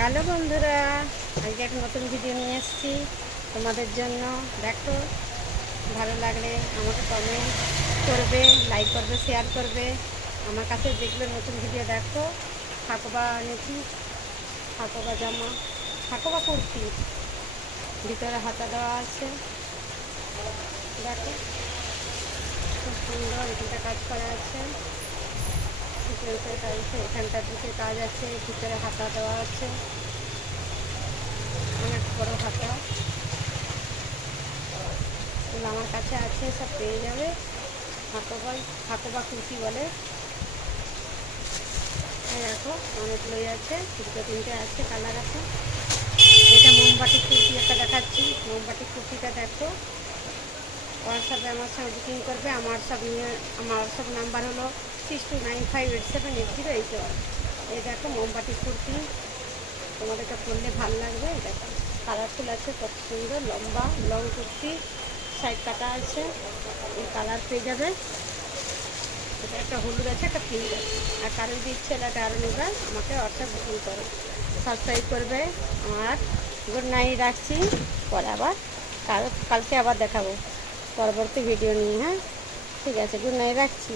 Hello বন্ধুরা, আজকে একটা নতুন ভিডিও নিয়ে এসেছি তোমাদের জন্য। দেখো, ভালো লাগলে আমাকে কমেন্ট করবে, লাইক করবে, শেয়ার করবে। আমার কাছে দেখবে নতুন ভিডিও। দেখো, হাকোবা নিয়েছি, হাকোবা জামা, হাকোবা কুর্তি, ভিতরে হাতা দেওয়া আছে। দেখো, খুব সুন্দর, এখানটা কাজ করা আছে, সিকোয়েন্সের কাজ আছে, এখানটার দিকে কাজ আছে, ভিতরে হাতা দেওয়া আছে, অনেক বড় হাতা। আমার কাছে আছে, সব পেয়ে যাবে। হাকোবা কুর্তি বলে। এই দেখো, অনেকগুলোই আছে, দুটো তিনটে আছে, কালার আছে। এটা মোমবাটি কুর্তি একটা দেখাচ্ছি। মোমবাটি কুর্তিটা দেখো, হোয়াটসঅ্যাপে আমার সঙ্গে বুকিং করবে। আমার সব নাম্বার হলো 6295878081। এই দেখো মোমবাটি কুর্তি, তোমাদেরকে পরলে ভালো লাগবে। এই দেখো, কালারফুল আছে, কত সুন্দর, লম্বা লং কুর্তি, সাইড কাটা আছে। এই কালার পেয়ে যাবে। এটা একটা হলুদ আছে, একটা পিঙ্ক আছে। আর কারো যদি ইচ্ছে লাগে আরও নেবে, আমাকে হোয়াটসঅ্যাপ বুকিং করো, সাবস্ক্রাইব করবে। আমার গুড নাইট, রাখছি। পরে আবার কালকে আবার দেখাবো পরবর্তী ভিডিও নিয়ে। হ্যাঁ, ঠিক আছে, গুড নাইট, রাখছি।